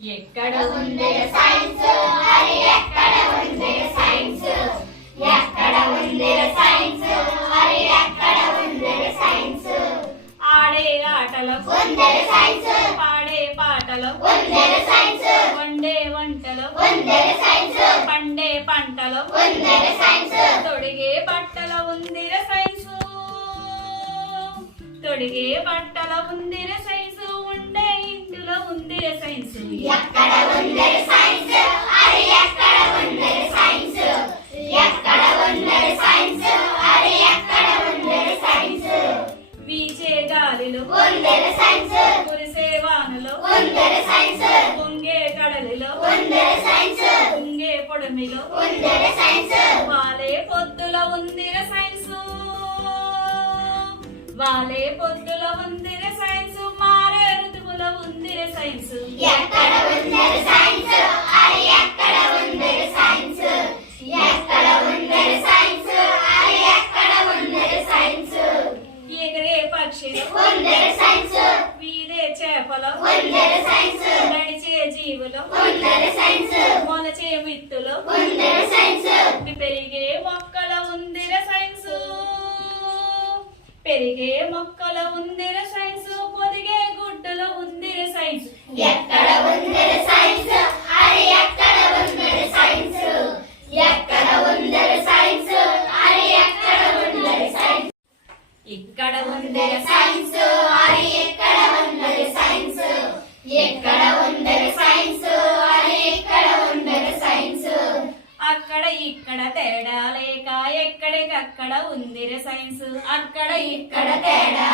ఎక్కడ ఉందిర సైన్స్? అది ఎక్కడ ఉందిర సైన్స్? ఎక్కడ ఉందిర సైన్స్? అది ఎక్కడ ఉందిర సైన్స్? ఆడే ఆటలకు ఉందిర సైన్స్? పాడే పాటలు ఉందిర సైన్స్? వండే వంటలు ఉందిర సైన్స్? పండే పంటలు ఉందిర సైన్స్? తొడిగే బట్టల ఉందిర సైన్సు? తొడిగే బట్టల ఉందిర సైన్సు ఎక్కడ ఉందిర సైన్స్ అది ఎక్కడ ఉందిర సైన్స్ ఎక్కడ ఉందిర సైన్స్ అది ఎక్కడ ఉందిర సైన్స్ వీచే గాలిలో ఉందిర సైన్స్ కురిసే వానలో ఉందిర సైన్స్ పొంగే కడలిలో ఉందిర సైన్స్ పొంగే పొడమిలో సైన్స్ వాలే పొద్దుల ఉందిర సైన్సు వాలే పొద్దుల ఉందిర సైన్సు మారే ఋతువుల ఉందిర సైన్సు ఎక్కడ నడిచే జీవులో. మొలచే విత్తులో పెరిగే మొక్కల ఉందిర సైన్సు. పెరిగే మొక్కల ఉందిర సైన్సు. పొదిగే గుడ్డల ఉందిర సైన్స్. ఎక్కడ ఉందిర సైన్స్? అది ఎక్కడ ఉందిర సైన్స్? ఎక్కడ ఉందిర సైన్స్? అది ఎక్కడ ఉందిర సైన్స్? ఇక్కడ ఉందిర సైన్స్. లేక ఎక్కడికక్కడ ఉందిర సైన్స్? అక్కడ ఇక్కడ తేడా.